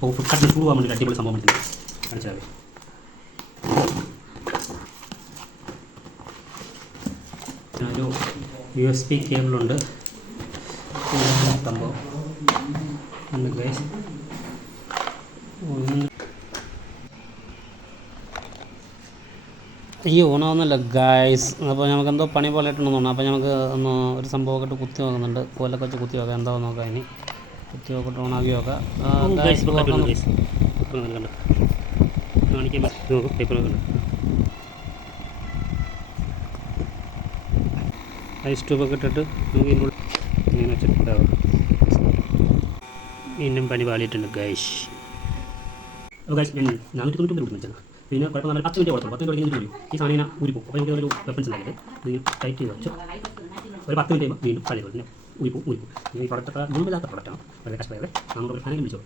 അപ്പോൾ ഫ്ലിപ്കാർട്ടിൽ ഷൂ പോകാൻ വേണ്ടി അടിപൊളി സംഭവം എടുക്കുന്നത് മനസ്സിലാവേ. ഒരു USB കേബിളുണ്ട്, സംഭവം ഉണ്ട് ഗൈസ്. ഈ ഓണാവുന്നല്ല ഗൈസ്. അപ്പോൾ നമുക്ക് എന്തോ പണി പോലെ ഇട്ടുണ്ടെന്ന് തോന്നുന്നു. അപ്പോൾ നമുക്ക് ഒന്ന് ഒരു സംഭവമൊക്കെ ഇട്ട് കുത്തി നോക്കുന്നുണ്ട്. കോലൊക്കെ വെച്ച് കുത്തി നോക്കാം, എന്താണെന്ന് നോക്കാം. ഇനി കുത്തി നോക്കിയിട്ട് ഓണാക്കി നോക്കാം. ഐസ് ട്യൂബൊക്കെ ഇട്ടിട്ട് നമുക്ക് ഇങ്ങനെ വെച്ചിട്ടുണ്ടാവും. വീണ്ടും പണി പാളിയിട്ടുണ്ട് ഗൈസ്. അപ്പോൾ ഗൈസ് ഞാൻ 499 കൊടുത്തു വെച്ചാൽ പിന്നെ കുഴപ്പമില്ല. 10 മിനിറ്റ് കൊടുത്തുള്ളൂ. 10 മിനിറ്റ് കഴിഞ്ഞിട്ട് വരും. ഈ സാധനം ഇങ്ങനെ ഊരിപ്പോകും. അപ്പോൾ എനിക്ക് ഒരു വെപ്പൻസ് ഉണ്ടാക്കിയിട്ട് ഇത് ടൈറ്റ് ചെയ്ത് വെച്ചു ഒരു 10 മിനിറ്റ് വീണ്ടും പഴയ പോലെ ഊരിപ്പോകും. ഈ പ്രൊഡക്റ്റൊക്കെ ഗുണമില്ലാത്ത പ്രൊഡക്റ്റാണ്. വളരെ കഷ്ടമായത്. 400 ഫാനെങ്കിലും വിളിച്ചോ.